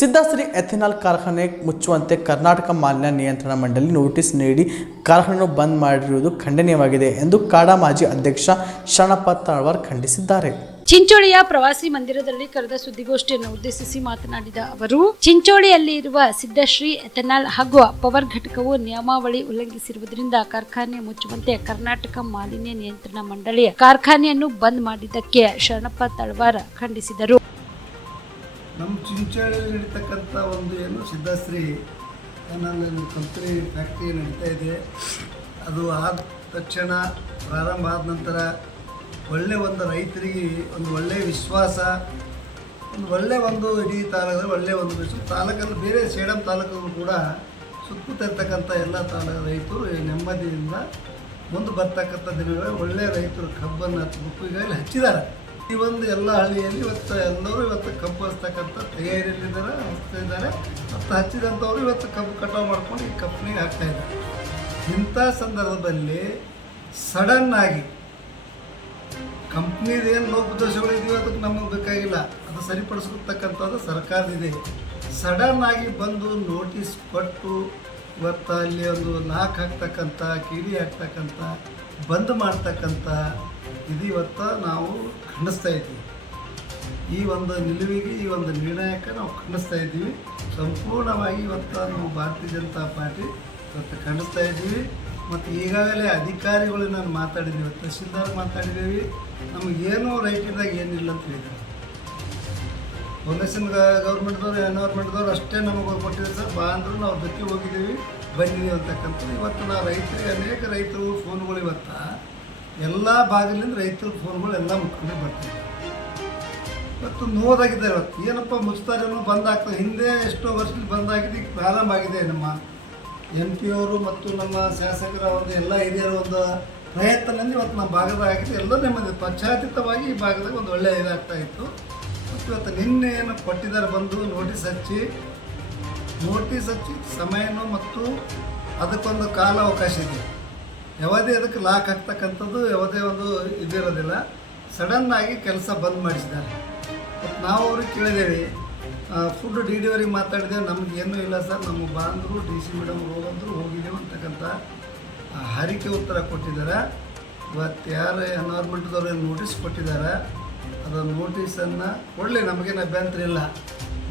ಸಿದ್ದಾಶ್ರೀ ethanol ಕಾರ್ಖಾನೆ ಮುಚ್ಚುವಂತೆ ಕರ್ನಾಟಕ ಮಾಲಿನ್ಯ ನಿಯಂತ್ರಣ ಮಂಡಳಿ ನೋಟಿಸ್ ನೀಡಿ ಕಾರ್ಖಾನೆಯನ್ನು ಬಂದ್ ಮಾಡಿರುವುದು ಖಂಡನೀಯವಾಗಿದೆ ಎಂದು ಕಾಡಾ ಮಾಜಿ ಅಧ್ಯಕ್ಷ ಶರಣಪ್ಪ ತಳವಾರ್ ಖಂಡಿಸಿದ್ದಾರೆ. ಚಿಂಚೋಳಿಯ ಪ್ರವಾಸಿ ಮಂದಿರದಲ್ಲಿ ಕರೆದ ಸುದ್ದಿಗೋಷ್ಠಿಯನ್ನು ಉದ್ದೇಶಿಸಿ ಮಾತನಾಡಿದ ಅವರು, ಚಿಂಚೋಳಿಯಲ್ಲಿ ಇರುವ ಸಿದ್ದಾಶ್ರೀ ಎಥೆನಾಲ್ ಹಾಗೂ ಪವರ್ ಘಟಕವು ನಿಯಮಾವಳಿ ಉಲ್ಲಂಘಿಸಿರುವುದರಿಂದ ಕಾರ್ಖಾನೆ ಮುಚ್ಚುವಂತೆ ಕರ್ನಾಟಕ ಮಾಲಿನ್ಯ ನಿಯಂತ್ರಣ ಮಂಡಳಿ ಕಾರ್ಖಾನೆಯನ್ನು ಬಂದ್ ಮಾಡಿದ್ದಕ್ಕೆ ಶರಣಪ್ಪ ತಳವಾರ್ ಖಂಡಿಸಿದರು. ನಮ್ಮ ಚಿಂಚೋಳಿಯಲ್ಲಿ ನಡೀತಕ್ಕಂಥ ಒಂದು ಏನು ಸಿದ್ದಾಶ್ರೀ ಎಥೆನಾಲ್ ಕಂಪ್ನಿ ಫ್ಯಾಕ್ಟ್ರಿ ನಡೀತಾ ಇದೆ. ಅದು ಆದ ತಕ್ಷಣ ಪ್ರಾರಂಭ ಆದ ನಂತರ ಒಳ್ಳೆಯ ಒಂದು ರೈತರಿಗೆ ಒಂದು ಒಳ್ಳೆಯ ವಿಶ್ವಾಸ, ಒಂದು ಒಳ್ಳೆಯ ಒಂದು ಇಡೀ ತಾಲೂಕಲ್ಲಿ ಒಳ್ಳೆಯ ಒಂದು ವಿಶ್ವಾಸ. ತಾಲೂಕಲ್ಲಿ ಬೇರೆ ಸೇಡಂ ತಾಲೂಕಲ್ಲೂ ಕೂಡ ಸುತ್ತಮುತ್ತ ಇರ್ತಕ್ಕಂಥ ಎಲ್ಲ ರೈತರು ನೆಮ್ಮದಿಯಿಂದ ಮುಂದೆ ಬರ್ತಕ್ಕಂಥ ದಿನಗಳಲ್ಲಿ ಒಳ್ಳೆಯ ರೈತರು ಕಬ್ಬನ್ನು ಹಚ್ಚಬೇಕು ಈಗಾಗಲೇ ಹಚ್ಚಿದ್ದಾರೆ. ಈ ಒಂದು ಎಲ್ಲ ಹಳ್ಳಿಯಲ್ಲಿ ಎಲ್ಲರೂ ಕಬ್ಬು ಹಚ್ತಕ್ಕಂಥ ತಯಾರಿಯಲ್ಲಿದ್ದಾರೆ, ಹಚ್ತಾ ಇದ್ದಾರೆ. ಮತ್ತು ಹಚ್ಚಿದಂಥವ್ರು ಇವತ್ತು ಕಬ್ಬು ಕಟಾವು ಮಾಡ್ಕೊಂಡು ಈ ಕಂಪ್ನಿಗೆ ಹಾಕ್ತಾಯಿದ್ದಾರೆ. ಇಂಥ ಸಂದರ್ಭದಲ್ಲಿ ಸಡನ್ನಾಗಿ ಕಂಪ್ನಿದೇನು ಲೋಪದೋಷಗಳಿದೆಯೋ ಅದಕ್ಕೆ ನಮಗೆ ಬೇಕಾಗಿಲ್ಲ, ಅದು ಸರಿಪಡಿಸ್ಕೊತಕ್ಕಂಥದ್ದು ಸರ್ಕಾರದಿದೆ. ಸಡನ್ನಾಗಿ ಬಂದು ನೋಟಿಸ್ ಕೊಟ್ಟು ಇವತ್ತು ಅಲ್ಲಿ ಒಂದು ಲಾಕ್ ಹಾಕ್ತಕ್ಕಂಥ, ಕಿಡಿ ಹಾಕ್ತಕ್ಕಂಥ, ಬಂದ್ ಮಾಡ್ತಕ್ಕಂಥ ಇದು ಇವತ್ತು ನಾವು ಖಂಡಿಸ್ತಾ ಇದ್ದೀವಿ. ಈ ಒಂದು ನಿಲುವಿಗೆ, ಈ ಒಂದು ನಿರ್ಣಯಕ್ಕೆ ನಾವು ಖಂಡಿಸ್ತಾ ಇದ್ದೀವಿ. ಸಂಪೂರ್ಣವಾಗಿ ಇವತ್ತು ನಾವು ಭಾರತೀಯ ಜನತಾ ಪಾರ್ಟಿ ಇವತ್ತು ಖಂಡಿಸ್ತಾ ಇದ್ದೀವಿ. ಮತ್ತು ಈಗಾಗಲೇ ಅಧಿಕಾರಿಗಳು ನಾನು ಮಾತಾಡಿದ್ದೀವಿ, ತಹಶೀಲ್ದಾರ್ ಮಾತಾಡಿದ್ದೀವಿ. ನಮಗೇನು ರೈಟಿಂದಾಗ ಏನಿಲ್ಲ ಅಂತ ಹೇಳಿದ್ರು. ಫೌಂಡೇಶನ್ ಗೌರ್ಮೆಂಟ್ದವ್ರು, ಎನ್ವೈರ್ಮೆಂಟ್ದವ್ರು ಅಷ್ಟೇ ನಮಗೆ ಕೊಟ್ಟಿದ್ದಾರೆ ಸರ್, ಬಾ ಅಂದರೂ ನಾವು ಅದಕ್ಕೆ ಹೋಗಿದ್ದೀವಿ, ಬಂದಿದ್ದೀವಿ ಅಂತಕ್ಕಂಥದ್ದು. ಇವತ್ತು ನಾವು ರೈತರಿಗೆ ಅನೇಕ ರೈತರು ಫೋನ್ಗಳು ಇವತ್ತು ಎಲ್ಲ ಭಾಗದಿಂದ ರೈತರ ಫೋನ್ಗಳು ಎಲ್ಲ ಮುಖಂಡರು ಬರ್ತಿದ್ದಾರೆ. ಇವತ್ತು ನೋದಾಗಿದ್ದಾರೆ. ಇವತ್ತು ಏನಪ್ಪ ಮುಚ್ತಾರೇನೋ, ಬಂದಾಗ್ತದೆ. ಹಿಂದೆ ಎಷ್ಟೋ ವರ್ಷದಲ್ಲಿ ಬಂದಾಗಿದೆ, ಈಗ ಪ್ರಾರಂಭ ಆಗಿದೆ. ನಮ್ಮ MP ಅವರು ಮತ್ತು ನಮ್ಮ ಶಾಸಕರ ಒಂದು ಎಲ್ಲ ಹಿರಿಯರ ಒಂದು ಪ್ರಯತ್ನದಿಂದ ಇವತ್ತು ನಮ್ಮ ಭಾಗದಾಗ ಆಗಿದೆ. ಎಲ್ಲ ನೆಮ್ಮದಿ ಪಶ್ಚಾತ್ತೀತವಾಗಿ ಈ ಭಾಗದಾಗ ಒಂದು ಒಳ್ಳೆಯ ಇದಾಗ್ತಾ ಇತ್ತು. ಮತ್ತು ಇವತ್ತು ನಿನ್ನೆ ಏನು ಕೊಟ್ಟಿದ್ದಾರೆ, ಬಂದು ನೋಟಿಸ್ ಹಚ್ಚಿ ಸಮಯನೂ ಮತ್ತು ಅದಕ್ಕೊಂದು ಕಾಲ ಅವಕಾಶ ಇದೆ. ಯಾವುದೇ ಅದಕ್ಕೆ ಲಾಕ್ ಹಾಕ್ತಕ್ಕಂಥದ್ದು ಯಾವುದೇ ಒಂದು ಇದಿರೋದಿಲ್ಲ. ಸಡನ್ನಾಗಿ ಕೆಲಸ ಬಂದ್ ಮಾಡಿಸಿದ್ದಾರೆ. ಮತ್ತು ನಾವು ಅವ್ರಿಗೆ ಕೇಳಿದ್ದೇವೆ, ಫುಡ್ ಡಿಲಿವರಿ ಮಾತಾಡಿದ್ದೇವೆ, ನಮ್ಗೆ ಏನೂ ಇಲ್ಲ ಸರ್, ನಮಗೆ ಬಂದರು DC ಮೇಡಮ್ ಹೋಗಂದ್ರು ಹೋಗಿದ್ದೇವೆ ಅಂತಕ್ಕಂಥ ಹಾರಿಕೆ ಉತ್ತರ ಕೊಟ್ಟಿದ್ದಾರೆ. ಇವತ್ತು ಯಾರು ಎನ್ವೈರ್ಮೆಂಟ್ದವ್ರು ಏನು ನೋಟಿಸ್ ಕೊಟ್ಟಿದ್ದಾರೆ, ಅದು ನೋಟಿಸನ್ನು ಕೊಡಲಿ, ನಮಗೇನು ಅಭ್ಯಂತರ ಇಲ್ಲ.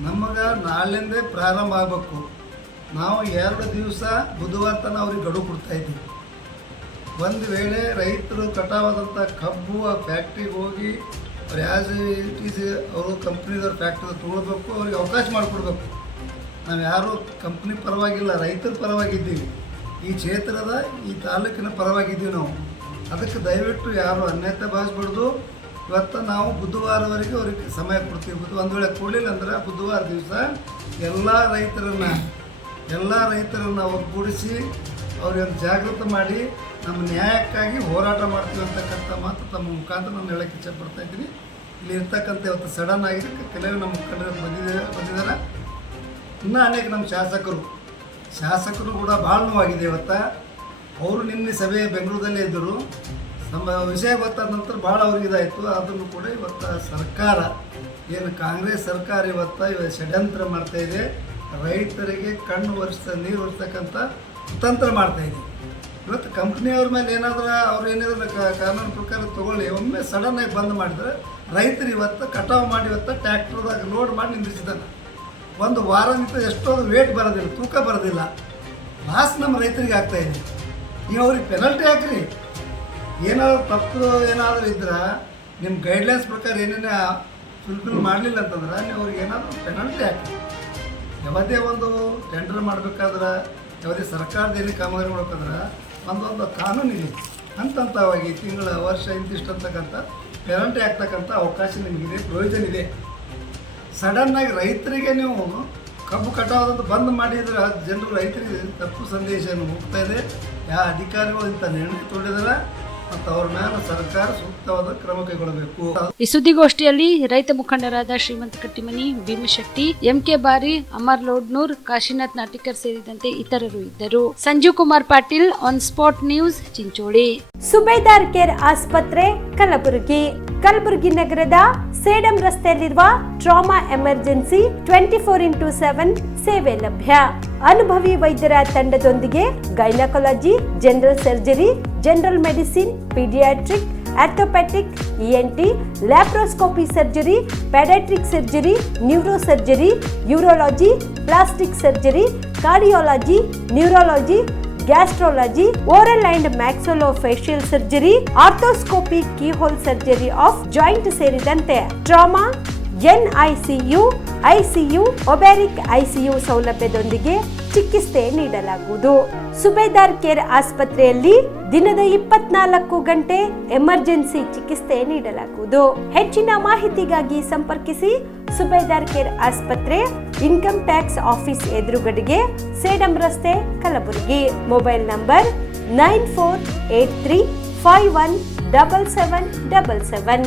ನಮಗೆ ನಾಳೆಂದೇ ಪ್ರಾರಂಭ ಆಗಬೇಕು. ನಾವು 2 ದಿವಸ ಬುಧವಾರ ತನಕ ಅವ್ರಿಗೆ ಗಡುವು ಕೊಡ್ತಾಯಿದ್ದೀವಿ. ಒಂದು ವೇಳೆ ರೈತರು ಕಟಾವಾದಂಥ ಕಬ್ಬು ಆ ಫ್ಯಾಕ್ಟ್ರಿಗೆ ಹೋಗಿ ಅವ್ರು ಆ್ಯಸ್ ಇಟ್ ಈಸ್ ಅವರು ಕಂಪ್ನಿದವ್ರು ಫ್ಯಾಕ್ಟ್ರಿ ತೊಗೊಳ್ಬೇಕು, ಅವ್ರಿಗೆ ಅವಕಾಶ ಮಾಡಿಕೊಡ್ಬೇಕು. ನಾವು ಯಾರೂ ಕಂಪ್ನಿ ಪರವಾಗಿಲ್ಲ, ರೈತರ ಪರವಾಗಿದ್ದೀವಿ. ಈ ಕ್ಷೇತ್ರದ, ಈ ತಾಲೂಕಿನ ಪರವಾಗಿದ್ದೀವಿ ನಾವು. ಅದಕ್ಕೆ ದಯವಿಟ್ಟು ಯಾರು ಅನ್ಯತೆ ಭಾವಿಸ್ಬಾರ್ದು. ಇವತ್ತು ನಾವು ಬುಧವಾರವರೆಗೆ ಅವ್ರಿಗೆ ಸಮಯ ಕೊಡ್ತೀವಿ. ಒಂದು ವೇಳೆ ಕೊಡಲಿಲ್ಲ ಅಂದ್ರೆ ಬುಧವಾರ ದಿವಸ ಎಲ್ಲ ರೈತರನ್ನು ಒಗ್ಗೂಡಿಸಿ ಅವ್ರಿಗೆ ಜಾಗೃತಿ ಮಾಡಿ ನಮ್ಮ ನ್ಯಾಯಕ್ಕಾಗಿ ಹೋರಾಟ ಮಾಡ್ತೀವಿ ಅಂತಕ್ಕಂಥ ಮಾತು ತಮ್ಮ ಮುಖಾಂತರ ನಾನು ಹೇಳೋಕ್ಕೆ ಇಚ್ಛೆಪಡ್ತಾ ಇದ್ದೀನಿ. ಇಲ್ಲಿ ಇರ್ತಕ್ಕಂಥ ಇವತ್ತು ಸಡನ್ ಆಗಿದ್ದಕ್ಕೆ ಕೆಲವು ನಮ್ಮ ಮುಖಂಡರು ಬಂದಿದ್ದಾರೆ. ಇನ್ನೂ ಅನೇಕ ನಮ್ಮ ಶಾಸಕರು ಕೂಡ ಭಾಳ ನೋವಾಗಿದೆ. ಇವತ್ತು ಅವರು ನಿನ್ನೆ ಸಭೆ ಬೆಂಗಳೂರಲ್ಲೇ ಇದ್ದರು. ನಮ್ಮ ವಿಷಯ ಗೊತ್ತಾದ ನಂತರ ಭಾಳ ಅವ್ರಿಗೆ ಇದಾಯಿತು. ಅದನ್ನು ಕೂಡ ಇವತ್ತು ಸರ್ಕಾರ, ಏನು ಕಾಂಗ್ರೆಸ್ ಸರ್ಕಾರ ಇವತ್ತು ಷಡ್ಯಂತ್ರ ಮಾಡ್ತಾಯಿದೆ. ರೈತರಿಗೆ ನೀರು ಒರೆಸ್ತಕ್ಕಂಥ ಕುತಂತ್ರ ಮಾಡ್ತಾಯಿದೆ. ಇವತ್ತು ಕಂಪ್ನಿಯವ್ರ ಮೇಲೆ ಏನಾದರೂ ಅವ್ರು ಏನಾದರೂ ಕಾನೂನು ಪ್ರಕಾರ ತೊಗೊಳ್ಳಿ, ಒಮ್ಮೆ ಸಡನ್ನಾಗಿ ಬಂದ್ ಮಾಡಿದ್ರೆ ರೈತರು ಇವತ್ತು ಕಟಾವು ಮಾಡಿ ಇವತ್ತು ಟ್ಯಾಕ್ಟ್ರದಾಗ ಲೋಡ್ ಮಾಡಿ ನಿಂದಿಸಿದ್ದಾನೆ. ಒಂದು ವಾರದಿಂದ ಎಷ್ಟೊಂದು ವೇಟ್ ಬರೋದಿಲ್ಲ, ತೂಕ ಬರೋದಿಲ್ಲ. ಲಾಸ್ ನಮ್ಮ ರೈತರಿಗೆ ಆಗ್ತಾಯಿದೆ. ನೀವು ಅವ್ರಿಗೆ ಪೆನಲ್ಟಿ ಹಾಕ್ರಿ. ಏನಾದರೂ ತಪ್ಪು ಏನಾದರೂ ಇದ್ರೆ ನಿಮ್ಮ ಗೈಡ್ಲೈನ್ಸ್ ಪ್ರಕಾರ ಏನೇನೇ ಫುಲ್ಫಿಲ್ ಮಾಡಲಿಲ್ಲ ಅಂತಂದ್ರೆ ನೀವು ಅವ್ರಿಗೆ ಏನಾದರೂ ಪೆನಲ್ಟಿ ಹಾಕಿ. ಯಾವುದೇ ಒಂದು ಟೆಂಡರ್ ಮಾಡಬೇಕಾದ್ರೆ, ಯಾವುದೇ ಸರ್ಕಾರದ ಏನೇ ಕಾಮಗಾರಿ ಮಾಡ್ಬೇಕಾದ್ರೆ ಒಂದೊಂದು ಕಾನೂನಿದೆ. ಹಂತವಾಗಿ ತಿಂಗಳ, ವರ್ಷ ಇಂತಿಷ್ಟು ಅಂತಕ್ಕಂಥ ಪೆನಲ್ಟಿ ಆಗ್ತಕ್ಕಂಥ ಅವಕಾಶ ನಿಮಗಿದೆ, ಪ್ರಯೋಜನ ಇದೆ. ಸಡನ್ನಾಗಿ ರೈತರಿಗೆ ನೀವು ಕಬ್ಬು ಕಟಾವಾದಂತ ಬಂದ್ ಮಾಡಿದ್ರೆ ರೈತರಿಗೆ ತಪ್ಪು ಸಂದೇಶವನ್ನು ಹೋಗ್ತಾ ಇದೆ. ಯಾವ ಅಧಿಕಾರಿಗಳು ಇಂಥ ನಿರ್ಣಯ ತೊಗೊಂಡಿದ್ದಾರೆ ಮತ್ತು ಅವ್ರ ಮೇಲೆ ಸರ್ಕಾರ ಸೂಕ್ತವಾದ ಕ್ರಮ ಕೈಗೊಳ್ಳಬೇಕು. ಈ ಸುದ್ದಿಗೋಷ್ಠಿಯಲ್ಲಿ ರೈತ ಮುಖಂಡರಾದ ಶ್ರೀಮಂತ ಕಟ್ಟಿಮನಿ, ಭೀಮಶೆಟ್ಟಿ, MK ಬಾರಿ, ಅಮರ್ ಲೋಡ್ನೂರ್, ಕಾಶಿನಾಥ್ ನಾಟಿಕರ್ ಸೇರಿದಂತೆ ಇತರರು ಇದ್ದರು. Sanjeev Kumar Patil, on spot news, Chincholi. Subedar care ಆಸ್ಪತ್ರೆ, ಕಲಬುರಗಿ. ಕಲಬುರಗಿ ನಗರದ ಸೇಡಂ ರಸ್ತೆಯಲ್ಲಿರುವ ಟ್ರಾಮಾ ಎಮರ್ಜೆನ್ಸಿ 24x7 ಸೇವೆ ಲಭ್ಯ. ಅನುಭವಿ ವೈದ್ಯರ ತಂಡದೊಂದಿಗೆ gynaecology, general surgery, general medicine, paediatric, orthopaedic, ENT, laparoscopy surgery, paediatric surgery, neuro surgery, urology, plastic surgery, cardiology, neurology, gastrology, oral and maxillofacial surgery, arthroscopy, keyhole surgery of joint ಸೇರಿದಂತೆ trauma, NICU, ICU, ಒಬ್ಯಾರಿಕ್ ICU ಸೌಲಭ್ಯದೊಂದಿಗೆ ಚಿಕಿತ್ಸೆ ನೀಡಲಾಗುವುದು. ಸುಬೇದಾರ್ care ಆಸ್ಪತ್ರೆಯಲ್ಲಿ ದಿನದ 24 ಗಂಟೆ emergency ಚಿಕಿತ್ಸೆ ನೀಡಲಾಗುವುದು. ಹೆಚ್ಚಿನ ಮಾಹಿತಿಗಾಗಿ ಸಂಪರ್ಕಿಸಿ ಸುಬೇದಾರ್ ಕೇರ್ ಆಸ್ಪತ್ರೆ, ಇನ್ಕಮ್ ಟ್ಯಾಕ್ಸ್ ಆಫೀಸ್ ಎದುರುಗಡೆಗೆ, ಸೇಡಂ ರಸ್ತೆ, ಕಲಬುರಗಿ. Mobile number 9483517777.